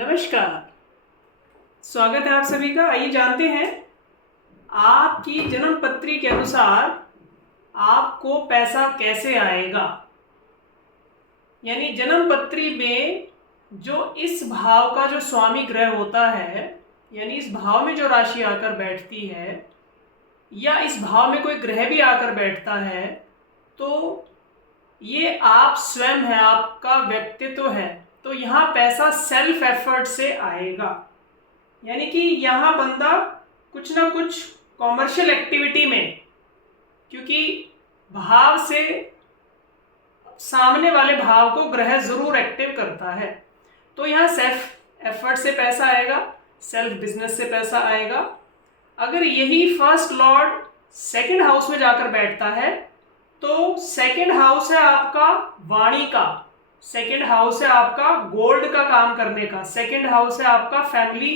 नमस्कार। स्वागत है आप सभी का। आइए जानते हैं आपकी जन्म पत्री के अनुसार आपको पैसा कैसे आएगा। यानी जन्म पत्री में जो इस भाव का जो स्वामी ग्रह होता है, यानी इस भाव में जो राशि आकर बैठती है या इस भाव में कोई ग्रह भी आकर बैठता है, तो ये आप स्वयं है, आपका व्यक्तित्व है। तो यहाँ पैसा सेल्फ एफर्ट से आएगा। यानी कि यहाँ बंदा कुछ ना कुछ कॉमर्शियल एक्टिविटी में, क्योंकि भाव से सामने वाले भाव को ग्रह जरूर एक्टिव करता है, तो यहाँ सेल्फ एफर्ट से पैसा आएगा, सेल्फ बिजनेस से पैसा आएगा। अगर यही फर्स्ट लॉर्ड सेकंड हाउस में जाकर बैठता है, तो सेकंड हाउस है आपका वाणी का, सेकंड हाउस है आपका गोल्ड का काम करने का, सेकंड हाउस है आपका फैमिली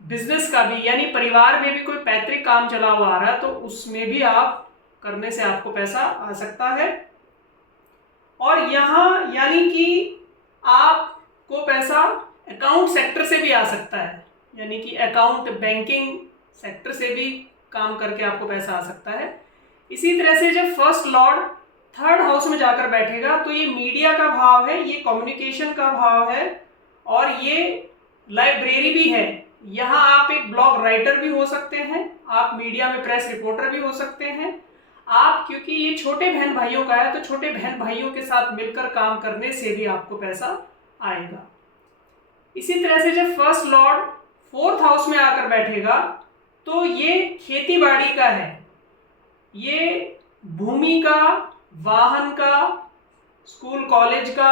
बिजनेस का भी, यानी परिवार में भी कोई पैतृक काम चला हुआ आ रहा है तो उसमें भी आप करने से आपको पैसा आ सकता है। और यहाँ यानी कि आपको पैसा अकाउंट सेक्टर से भी आ सकता है, यानी कि अकाउंट बैंकिंग सेक्टर से भी काम करके आपको पैसा आ सकता है। इसी तरह से जब फर्स्ट लॉर्ड थर्ड हाउस में जाकर बैठेगा तो ये मीडिया का भाव है, ये कम्युनिकेशन का भाव है और ये लाइब्रेरी भी है। यहाँ आप एक ब्लॉग राइटर भी हो सकते हैं, आप मीडिया में प्रेस रिपोर्टर भी हो सकते हैं। आप, क्योंकि ये छोटे बहन भाइयों का है, तो छोटे बहन भाइयों के साथ मिलकर काम करने से भी आपको पैसा आएगा। इसी तरह से जब फर्स्ट लॉर्ड फोर्थ हाउस में आकर बैठेगा तो ये खेती बाड़ी का है, ये भूमि का, वाहन का, स्कूल कॉलेज का,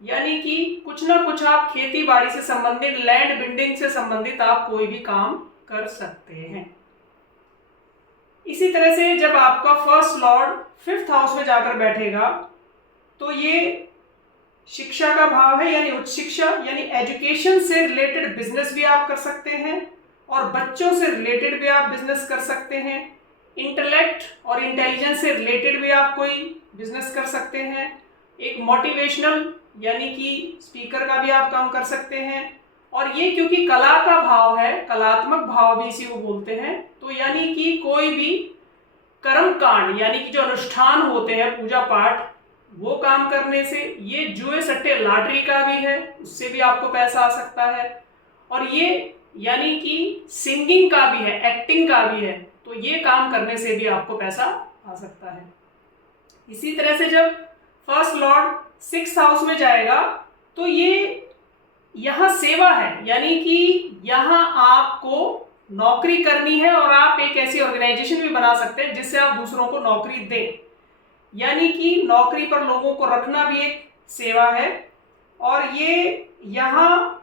यानी कि कुछ ना कुछ आप खेती बाड़ी से संबंधित, लैंड बिल्डिंग से संबंधित आप कोई भी काम कर सकते हैं। इसी तरह से जब आपका फर्स्ट लॉर्ड फिफ्थ हाउस में जाकर बैठेगा तो ये शिक्षा का भाव है, यानी उच्च शिक्षा, यानी एजुकेशन से रिलेटेड बिजनेस भी आप कर सकते हैं और बच्चों से रिलेटेड भी आप बिजनेस कर सकते हैं। इंटेलेक्ट और इंटेलिजेंस से रिलेटेड भी आप कोई बिजनेस कर सकते हैं। एक मोटिवेशनल यानी कि स्पीकर का भी आप काम कर सकते हैं। और ये क्योंकि कला का भाव है, कलात्मक भाव भी इसी को बोलते हैं, तो यानी कि कोई भी कर्म कांड, यानी कि जो अनुष्ठान होते हैं, पूजा पाठ, वो काम करने से, ये जुए सट्टे लॉटरी का भी है, उससे भी आपको पैसा आ सकता है। और ये यानी कि सिंगिंग का भी है, एक्टिंग का भी है, तो ये काम करने से भी आपको पैसा आ सकता है। इसी तरह से जब फर्स्ट लॉर्ड सिक्स्थ हाउस में जाएगा तो ये यहाँ सेवा है, यानी कि यहाँ आपको नौकरी करनी है और आप एक ऐसी ऑर्गेनाइजेशन भी बना सकते हैं जिससे आप दूसरों को नौकरी दें, यानी कि नौकरी पर लोगों को रखना भी एक सेवा है। और ये यहाँ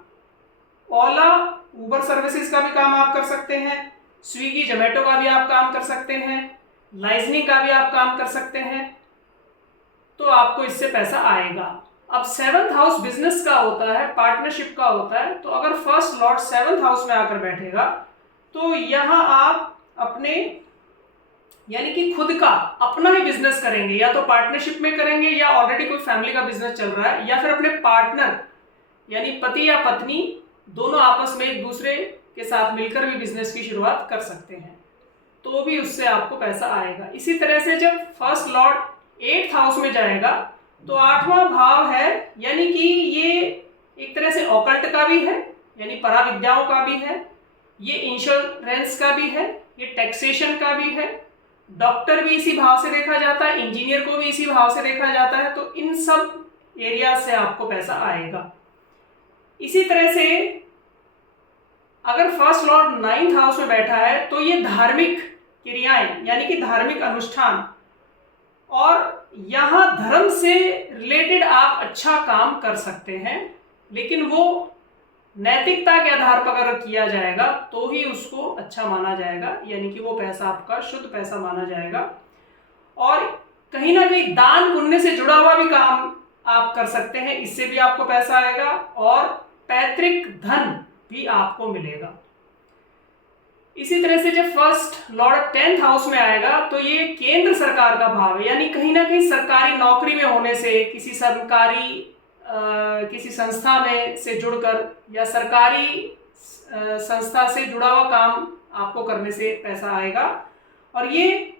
ओला, उबर सर्विसेज का भी काम आप कर सकते हैं, स्विगी जोमेटो का भी आप काम कर सकते हैं, लाइजनिंग का भी आप काम कर सकते हैं, तो आपको इससे पैसा आएगा। अब सेवंथ हाउस बिजनेस का होता है, पार्टनरशिप का होता है, तो अगर फर्स्ट लॉर्ड सेवंथ हाउस में आकर बैठेगा तो यहाँ आप अपने, यानी कि खुद का अपना ही बिजनेस करेंगे, या तो पार्टनरशिप में करेंगे या ऑलरेडी कोई फैमिली का बिजनेस चल रहा है, या फिर अपने पार्टनर यानी पति या पत्नी दोनों आपस में एक दूसरे के साथ मिलकर भी बिजनेस की शुरुआत कर सकते हैं, तो भी उससे आपको पैसा आएगा। इसी तरह से जब फर्स्ट लॉर्ड एट्थ हाउस में जाएगा तो आठवां भाव है, यानी कि ये एक तरह से ऑकल्ट का भी है, यानी पराविद्याओं का भी है, ये इंश्योरेंस का भी है, ये टैक्सेशन का भी है, डॉक्टर भी इसी भाव से देखा जाता है, इंजीनियर को भी इसी भाव से देखा जाता है, तो इन सब एरिया से आपको पैसा आएगा। इसी तरह से अगर फर्स्ट लॉर्ड नाइन्थ हाउस में बैठा है तो ये धार्मिक क्रियाएं, यानी कि धार्मिक अनुष्ठान, और यहाँ धर्म से रिलेटेड आप अच्छा काम कर सकते हैं, लेकिन वो नैतिकता के आधार पर अगर किया जाएगा तो ही उसको अच्छा माना जाएगा, यानी कि वो पैसा आपका शुद्ध पैसा माना जाएगा। और कहीं ना कहीं दान पुण्य से जुड़ा हुआ भी काम आप कर सकते हैं, इससे भी आपको पैसा आएगा और पैतृक धन भी आपको मिलेगा। इसी तरह से जब फर्स्ट लॉर्ड टेंथ हाउस में आएगा तो ये केंद्र सरकार का भाव है, यानी कहीं ना कहीं सरकारी नौकरी में होने से, किसी सरकारी किसी संस्था में से जुड़कर या सरकारी संस्था से जुड़ा हुआ काम आपको करने से पैसा आएगा। और ये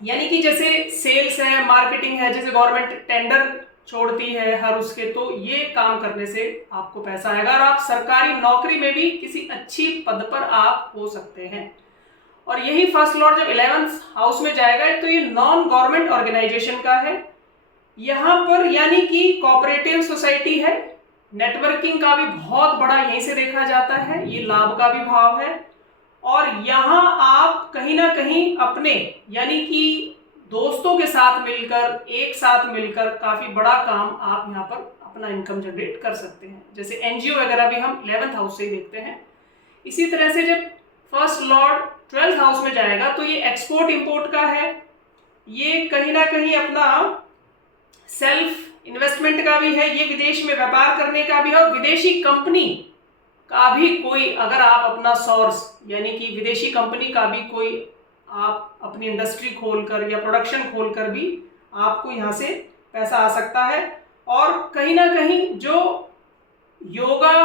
यानी कि जैसे सेल्स है, मार्केटिंग है, जैसे गवर्नमेंट टेंडर छोड़ती है हर उसके, तो ये काम करने से आपको पैसा आएगा और आप सरकारी नौकरी में भी किसी अच्छी पद पर आप हो सकते हैं। और यही फर्स्ट लॉर्ड जब 11th हाउस में जाएगा तो ये नॉन गवर्नमेंट ऑर्गेनाइजेशन का है। यहाँ पर यानी कि कोऑपरेटिव सोसाइटी है, नेटवर्किंग का भी बहुत बड़ा यहीं से देखा जाता है, ये लाभ का भी भाव है। और यहाँ आप कहीं ना कहीं अपने यानी कि दोस्तों के साथ मिलकर, एक साथ मिलकर काफी बड़ा काम आप यहाँ पर अपना इनकम जनरेट कर सकते हैं। जैसे एनजीओ वगैरह भी हम 11th हाउस से ही देखते हैं। इसी तरह से जब फर्स्ट लॉर्ड 12th हाउस में जाएगा तो ये एक्सपोर्ट इंपोर्ट का है, ये कहीं ना कहीं अपना सेल्फ इन्वेस्टमेंट का भी है, ये विदेश में व्यापार करने का भी है और विदेशी कंपनी का भी कोई, अगर आप अपना सोर्स यानी कि विदेशी कंपनी का भी कोई आप अपनी इंडस्ट्री खोलकर या प्रोडक्शन खोलकर भी आपको यहाँ से पैसा आ सकता है। और कहीं ना कहीं जो योगा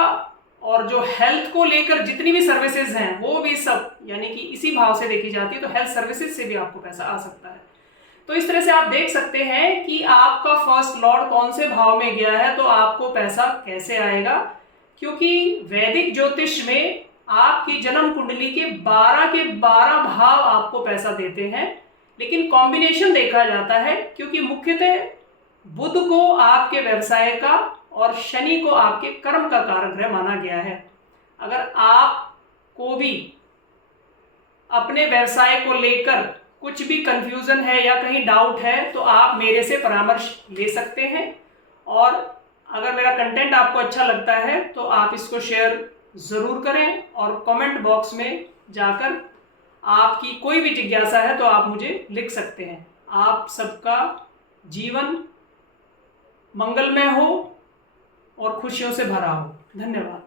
और जो हेल्थ को लेकर जितनी भी सर्विसेज हैं वो भी सब यानी कि इसी भाव से देखी जाती है, तो हेल्थ सर्विसेज से भी आपको पैसा आ सकता है। तो इस तरह से आप देख सकते हैं कि आपका फर्स्ट लॉर्ड कौन से भाव में गया है तो आपको पैसा कैसे आएगा। क्योंकि वैदिक ज्योतिष में आपकी जन्म कुंडली के 12 भाव आपको पैसा देते हैं, लेकिन कॉम्बिनेशन देखा जाता है क्योंकि मुख्यतः बुध को आपके व्यवसाय का और शनि को आपके कर्म का कारक ग्रह माना गया है। अगर आपको भी अपने व्यवसाय को लेकर कुछ भी कंफ्यूजन है या कहीं डाउट है तो आप मेरे से परामर्श ले सकते हैं। और अगर मेरा कंटेंट आपको अच्छा लगता है तो आप इसको शेयर ज़रूर करें और कमेंट बॉक्स में जाकर आपकी कोई भी जिज्ञासा है तो आप मुझे लिख सकते हैं। आप सबका जीवन मंगलमय हो और खुशियों से भरा हो। धन्यवाद।